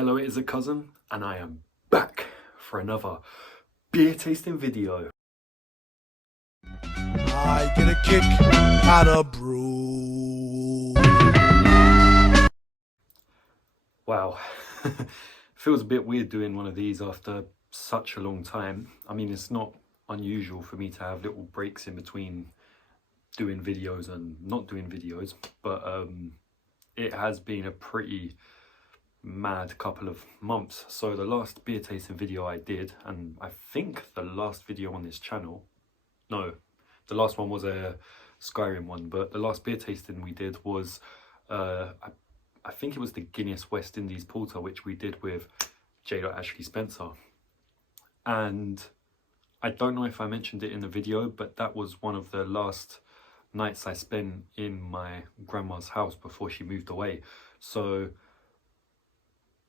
Hello, it is a cousin, and I am back for another beer tasting video. I get a kick out of brew. Wow, feels a bit weird doing one of these after such a long time. I mean, it's not unusual for me to have little breaks in between doing videos and not doing videos, but it has been a pretty mad couple of months. So the last beer tasting video I did, and I think the last video on this channel, no, the last one was a Skyrim one, but the last beer tasting we did was I think it was the Guinness West Indies Porter, which we did with J. Ashley Spencer. And I don't know if I mentioned it in the video, but that was one of the last nights I spent in my grandma's house before she moved away. So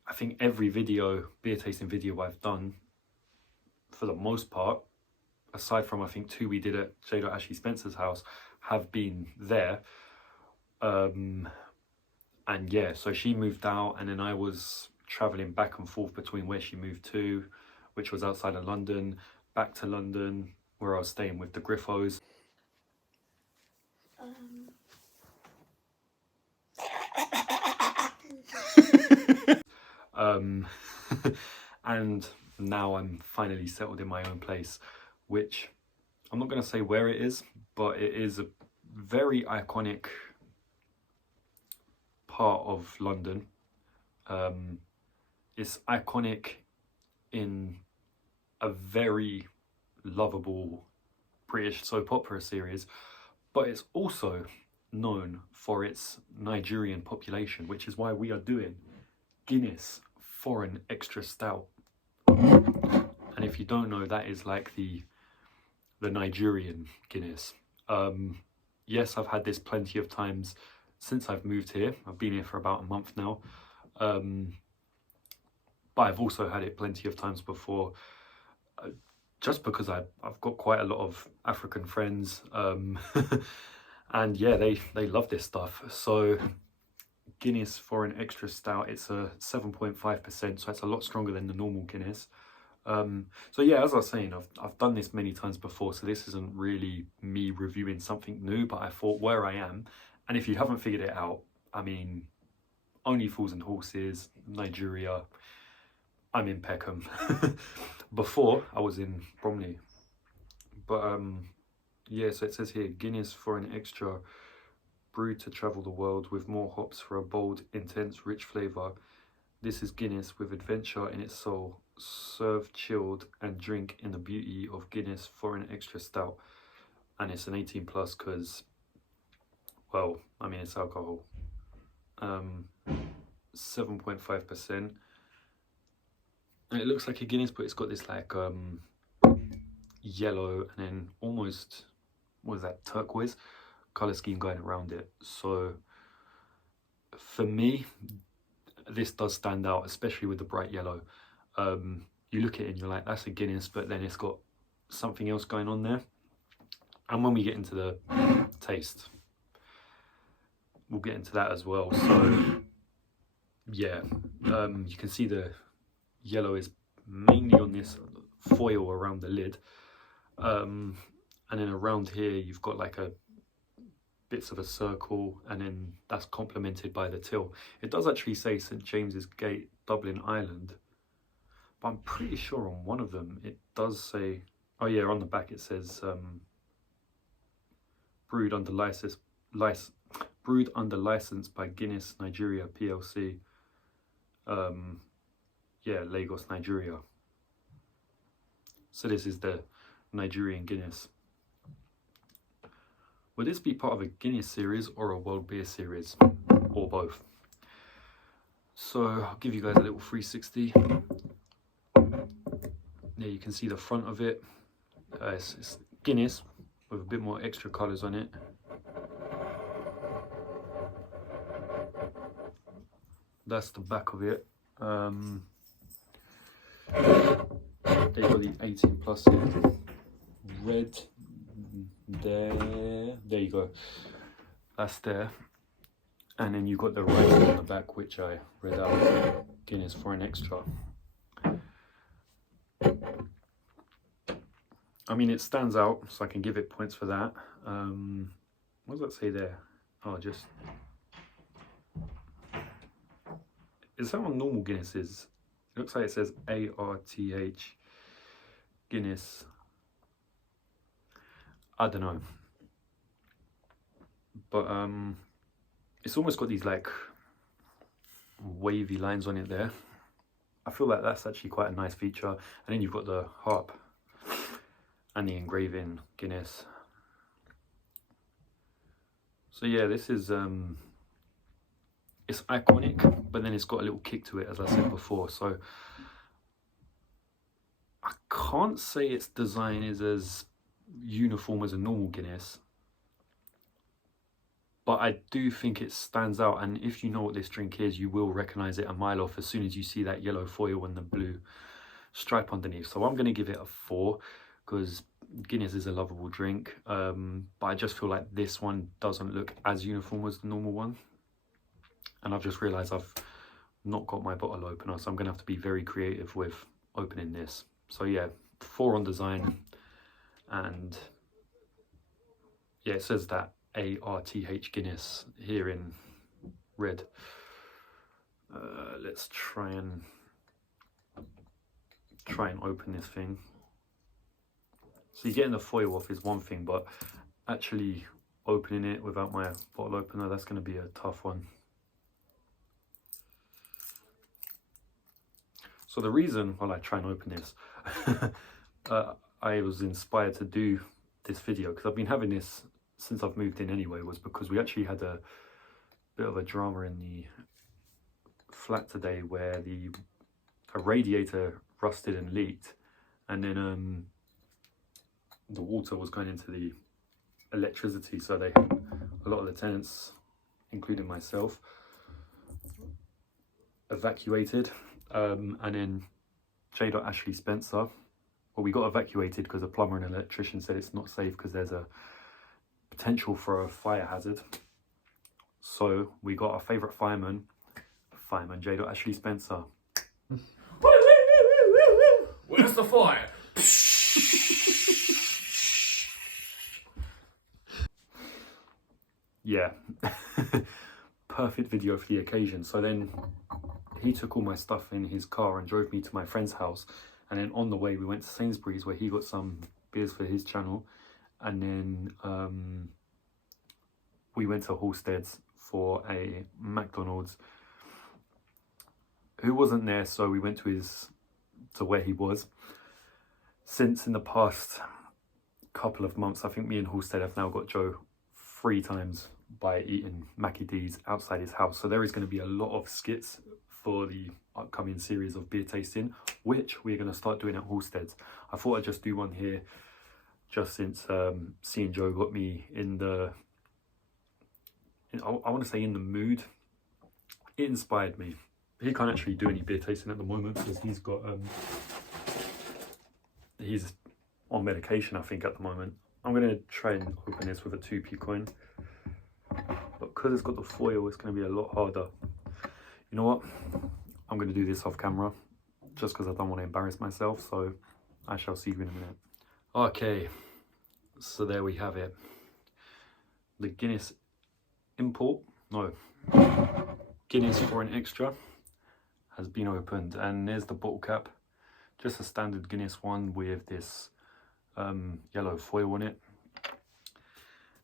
I think every beer tasting video I've done, for the most part, aside from I think 2 we did at J. Ashley Spencer's house, have been there. And yeah, so she moved out, and then I was travelling back and forth between where she moved to, which was outside of London, back to London, where I was staying with the Griffos. And now I'm finally settled in my own place, which I'm not going to say where it is, but it is a very iconic part of London. It's iconic in a very lovable British soap opera series, but it's also known for its Nigerian population, which is why we are doing Guinness Foreign Extra Stout. And if you don't know, that is like the Nigerian Guinness. Yes, I've had this plenty of times since I've moved here. I've been here for about a month now, but I've also had it plenty of times before, just because I've got quite a lot of African friends, and yeah, they love this stuff. So Guinness Foreign Extra Stout, it's a 7.5%, so it's a lot stronger than the normal Guinness. So yeah, as I was saying, I've done this many times before, so this isn't really me reviewing something new, but I thought where I am, and if you haven't figured it out, I mean, Only Fools and Horses, Nigeria, I'm in Peckham. Before, I was in Bromley. But yeah, so it says here, Guinness Foreign Extra, brewed to travel the world with more hops for a bold, intense, rich flavour. This is Guinness with adventure in its soul. Serve chilled and drink in the beauty of Guinness Foreign Extra Stout. And it's an 18 plus because, well, I mean, it's alcohol. 7.5%. And it looks like a Guinness, but it's got this like yellow and then almost, what is that, turquoise colour scheme going around it. So for me, this does stand out, especially with the bright yellow. You look at it and you're like, that's a Guinness, but then it's got something else going on there. And when we get into the taste, we'll get into that as well. So yeah, you can see the yellow is mainly on this foil around the lid, and then around here you've got like a bits of a circle, and then that's complemented by the till. It does actually say St James's Gate, Dublin, Ireland, but I'm pretty sure on one of them it does say, oh yeah, on the back it says brewed under license by Guinness Nigeria PLC. Yeah, Lagos, Nigeria. So this is the Nigerian Guinness. Would this be part of a Guinness series or a World Beer series, or both? So I'll give you guys a little 360. There you can see the front of it. It's Guinness with a bit more extra colours on it. That's the back of it. They got the 18 plus here. Red there you go, that's there. And then you've got the writing on the back, which I read out, Guinness Guinness for an extra. I mean, it stands out, so I can give it points for that. What does that say there? Oh, just... Is that what normal Guinness is? It looks like it says ARTH Guinness. I don't know. But it's almost got these like wavy lines on it there. I feel like that's actually quite a nice feature. And then you've got the harp and the engraving Guinness. So yeah, this is it's iconic, but then it's got a little kick to it, as I said before. So I can't say its design is as uniform as a normal Guinness, but I do think it stands out. And if you know what this drink is, you will recognize it a mile off as soon as you see that yellow foil and the blue stripe underneath. So I'm going to give it a 4 because Guinness is a lovable drink, but I just feel like this one doesn't look as uniform as the normal one. And I've just realized I've not got my bottle opener, so I'm going to have to be very creative with opening this. So yeah, 4 on design, and yeah, it says that ARTH Guinness here in red. Let's try and open this thing. So getting the foil off is one thing, but actually opening it without my bottle opener, that's going to be a tough one. So the reason while I try and open this, I was inspired to do this video, because I've been having this since I've moved in anyway, was because we actually had a bit of a drama in the flat today where a radiator rusted and leaked, and then the water was going into the electricity, so a lot of the tenants, including myself, evacuated. And then J. Ashley Spencer, well, we got evacuated because a plumber and electrician said it's not safe because there's a potential for a fire hazard. So we got our favourite fireman J. Ashley Spencer. Where's the fire? Yeah, perfect video for the occasion. So then he took all my stuff in his car and drove me to my friend's house, and then on the way we went to Sainsbury's where he got some beers for his channel, and then we went to Halstead's for a McDonald's. Who wasn't there, so we went to where he was. Since in the past couple of months, I think me and Halstead have now got Joe 3 times by eating Mackie D's outside his house. So there is going to be a lot of skits for the upcoming series of beer tasting, which we're going to start doing at Halstead's. I thought I'd just do one here, just since seeing Joe got me in the, I want to say in the mood. It inspired me. He can't actually do any beer tasting at the moment because he's got, he's on medication, I think, at the moment. I'm going to try and open this with a 2p coin, but because it's got the foil, it's going to be a lot harder. You know what? I'm going to do this off camera, just because I don't want to embarrass myself, so I shall see you in a minute. Okay, so there we have it. The Guinness Guinness for an extra has been opened, and there's the bottle cap. Just a standard Guinness one with this yellow foil on it.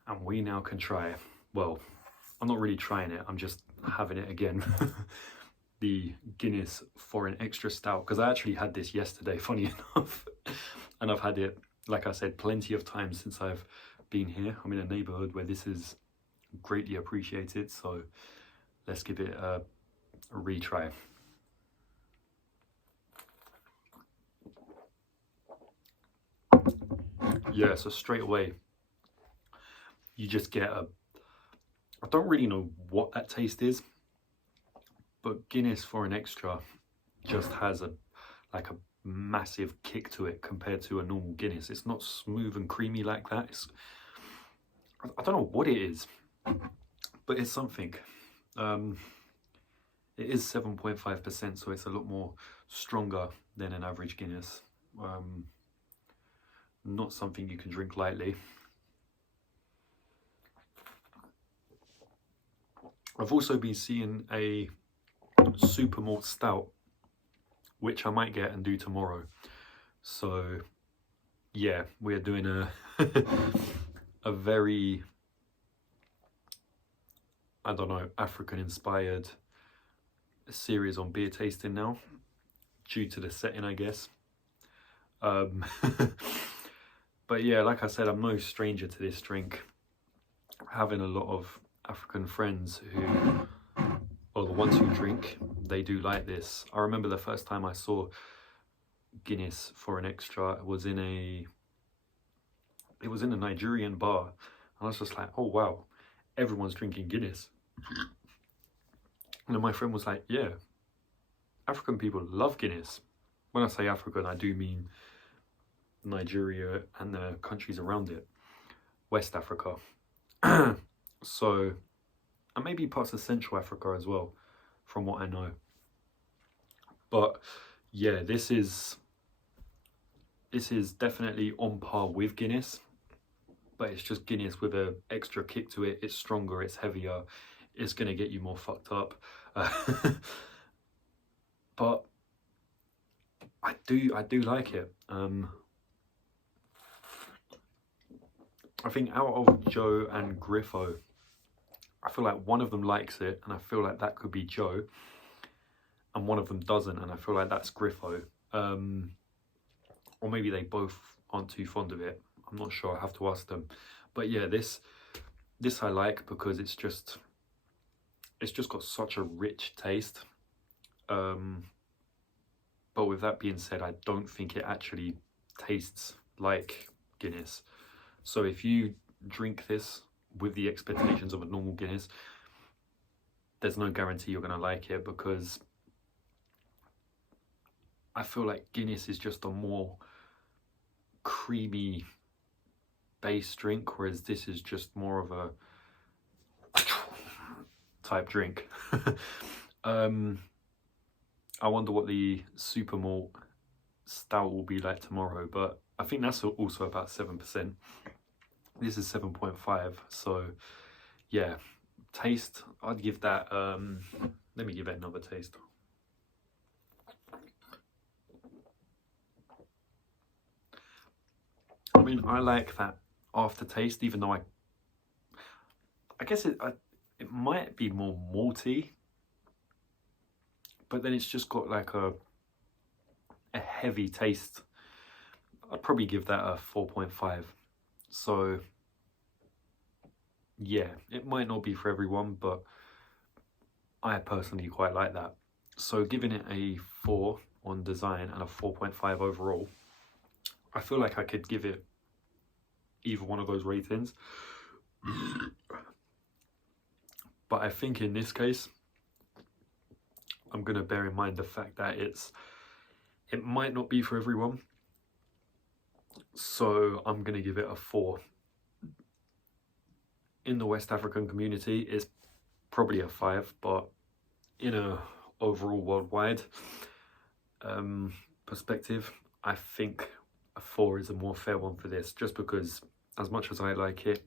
And we now can try, well, I'm not really trying it, I'm just having it again. The Guinness for an extra stout, because I actually had this yesterday, funny enough. And I've had it, like I said, plenty of times since I've been here. I'm in a neighborhood where this is greatly appreciated, so let's give it a retry. Yeah, so straight away you just get I don't really know what that taste is, but Guinness for an extra just has a massive kick to it compared to a normal Guinness. It's not smooth and creamy like that. I don't know what it is, but it's something. It is 7.5%, so it's a lot more stronger than an average Guinness. Not something you can drink lightly. I've also been seeing a super malt stout, which I might get and do tomorrow. So yeah, we're doing a a very, I don't know, African inspired series on beer tasting now, due to the setting, I guess. But yeah, like I said, I'm no stranger to this drink. Having a lot of African friends who, or the ones who drink, they do like this. I remember the first time I saw Guinness for an extra was in a Nigerian bar, and I was just like, oh wow, everyone's drinking Guinness. And then my friend was like, yeah, African people love Guinness. When I say African, I do mean Nigeria and the countries around it, West Africa. So, and maybe parts of Central Africa as well, from what I know. But yeah, this is definitely on par with Guinness, but it's just Guinness with an extra kick to it. It's stronger, it's heavier, it's gonna get you more fucked up. But I do like it. I think out of Joe and Griffo, I feel like one of them likes it, and I feel like that could be Joe, and one of them doesn't, and I feel like that's Griffo. Or maybe they both aren't too fond of it. I'm not sure, I have to ask them. But yeah, this I like because it's just got such a rich taste. But with that being said, I don't think it actually tastes like Guinness. So if you drink this with the expectations of a normal Guinness, there's no guarantee you're gonna like it, because I feel like Guinness is just a more creamy base drink, whereas this is just more of a type drink. I wonder what the super malt stout will be like tomorrow, but I think that's also about 7%. This is 7.5, so yeah. Taste, I'd give that, let me give it another taste. I mean, I like that aftertaste, even though I guess it might be more malty, but then it's just got like a heavy taste. I'd probably give that a 4.5. So yeah, it might not be for everyone, but I personally quite like that. So giving it a 4 on design and a 4.5 overall, I feel like I could give it either one of those ratings. But I think in this case, I'm going to bear in mind the fact that it might not be for everyone. So I'm going to give it a 4. In the West African community, it's probably a 5, but in a overall worldwide perspective, I think a 4 is a more fair one for this, just because as much as I like it,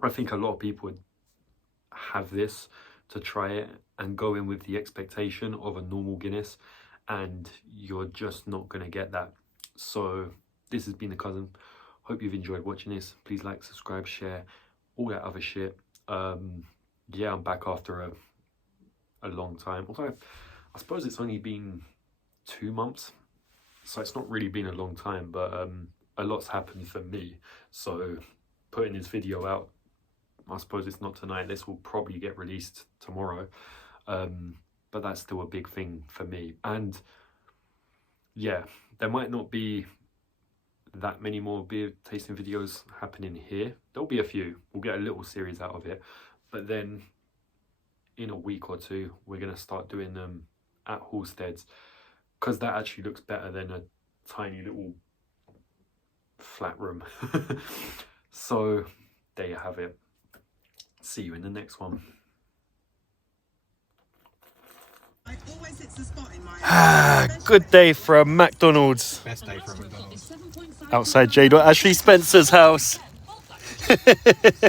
I think a lot of people would have this to try it and go in with the expectation of a normal Guinness, and you're just not going to get that. So this has been The Cousin. Hope you've enjoyed watching this. Please like, subscribe, share, all that other shit. Yeah, I'm back after a long time, although I suppose it's only been 2 months, so it's not really been a long time, but a lot's happened for me. So putting this video out, I suppose it's not tonight, this will probably get released tomorrow, but that's still a big thing for me. And yeah, there might not be that many more beer tasting videos happening here. There'll be a few, we'll get a little series out of it, but then in a week or 2 we're going to start doing them at Halsteads, because that actually looks better than a tiny little flat room. So there you have it. See you in the next one. Good day for a McDonald's. Best day for a McDonald's. Outside Ashley Spencer's house.